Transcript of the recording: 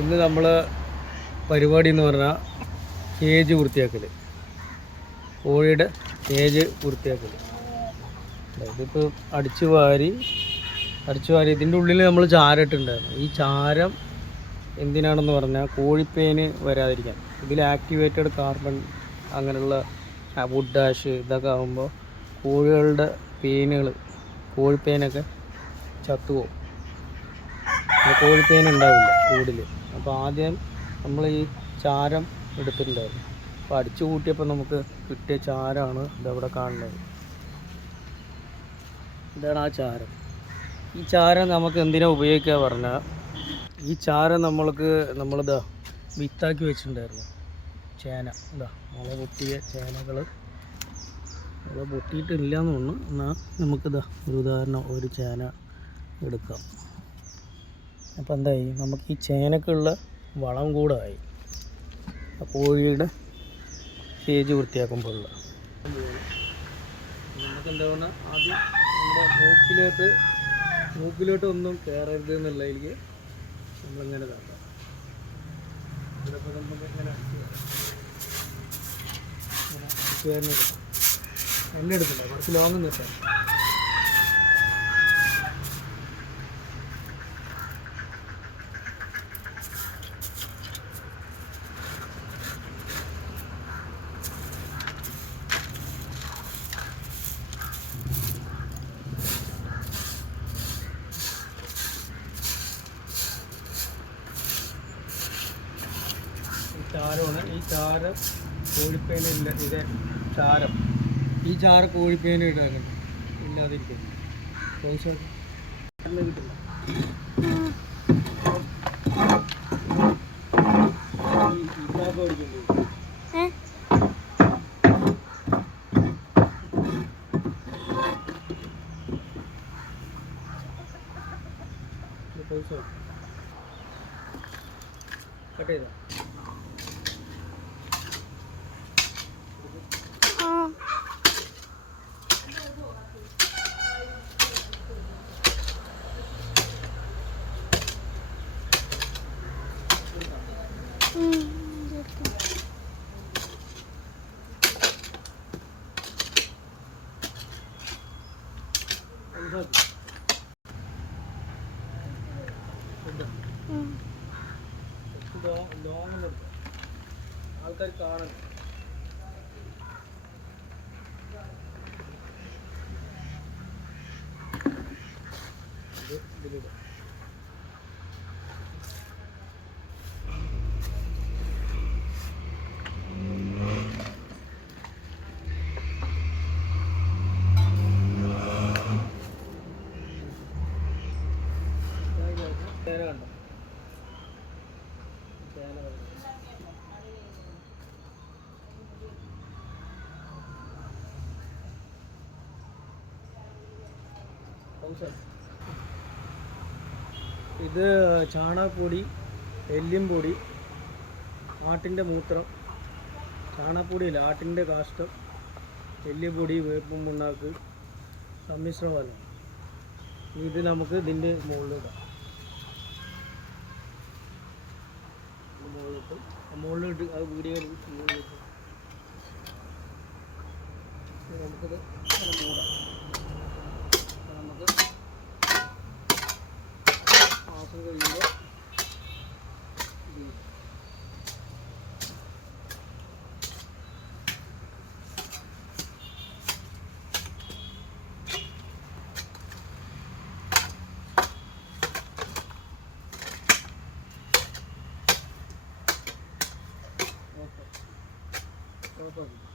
ഇന്ന് നമ്മൾ പരിപാടി എന്ന് പറഞ്ഞാൽ കേജ് വൃത്തിയാക്കൽ, കോഴിയുടെ കേജ് വൃത്തിയാക്കൽ. ഇതിപ്പോൾ അടിച്ചു വാരി ഇതിൻ്റെ ഉള്ളിൽ നമ്മൾ ചാരം ഇട്ടിട്ടുണ്ടായിരുന്നു. ഈ ചാരം എന്തിനാണെന്ന് പറഞ്ഞാൽ കോഴിപ്പേന് വരാതിരിക്കാൻ. ഇതിൽ ആക്ടിവേറ്റഡ് കാർബൺ അങ്ങനെയുള്ള വുഡ് ആഷ് ഇതൊക്കെ ആകുമ്പോൾ കോഴികളുടെ പേനുകൾ, കോഴിപ്പേനൊക്കെ ചത്തുപോകും. കോഴിപ്പേൻ ഉണ്ടാവില്ല കൂടിൽ. അപ്പോൾ ആദ്യം നമ്മൾ ഈ ചാരം എടുത്തിട്ടുണ്ടായിരുന്നു. അപ്പോൾ അടിച്ചു കൂട്ടിയപ്പോൾ നമുക്ക് കിട്ടിയ ചാരമാണ് ഇതവിടെ കാണുന്നത്. ഇതാണ് ആ ചാരം. ഈ ചാരം നമുക്ക് എന്തിനാണ് ഉപയോഗിക്കുക പറഞ്ഞാൽ, ഈ ചാരം നമ്മളിതാ വിത്താക്കി വെച്ചിട്ടുണ്ടായിരുന്നു. ചേന, ഇതാ മുള പൊട്ടിയ ചേനകൾ, മുള പൊട്ടിയിട്ടില്ല എന്ന് തോന്നുന്നു. എന്നാൽ നമുക്കിതാ ഒരു ഉദാഹരണം, ഒരു ചേന എടുക്കാം. അപ്പോൾ എന്തായി, നമുക്ക് ഈ ചേനക്കുള്ള വളം കൂടെ ആയി. കോഴിയുടെ കേജ് വൃത്തിയാക്കുമ്പോഴുള്ള നമുക്ക് എന്താ പറഞ്ഞാൽ, ആദ്യം നമ്മുടെ മൂക്കിലോട്ട് ഒന്നും കയറരുത് എന്നുള്ളതിലേക്ക് നമ്മളിങ്ങനെ കാട്ടാം. ഇതിപ്പോൾ നമുക്ക് ഇങ്ങനെ അടിച്ചു വരുന്നത് എണ്ണ എടുക്കണ്ട, കുറച്ച് ലോങ് നിർത്താം. ചാരമാണ്. ഈ ചാരം കോഴിപ്പേനില്ല, ഇത് ചാരം, ഈ ചാരം കോഴിപ്പേന ഇടാറുണ്ട്, ഇല്ലാതിരിക്കും. കിട്ടില്ല. കട്ട് ചെയ്താ ആൾക്കാർ കാണണം. ഇതിലിടാം. ചേന കണ്ടോ, ചേന ഇത് ചാണകപ്പൊടി, എല്ലും പൊടി, ആട്ടിൻ്റെ മൂത്രം, ചാണകപ്പൊടിയില്ല, ആട്ടിൻ്റെ കാഷ്ടം, എല്ലുപൊടി, വേപ്പും പിണ്ണാക്ക്, സമ്മിശ്രമാണ്. ഇത് നമുക്ക് ഇതിൻ്റെ മുകളിലിടാം. മുകളിലിട്ട് അത് വീഡിയോ മുകളിലിട്ട് നമുക്കിത് മൂടാം. നമുക്ക് മാസം കഴിയുമ്പോൾ ഓക്കെ.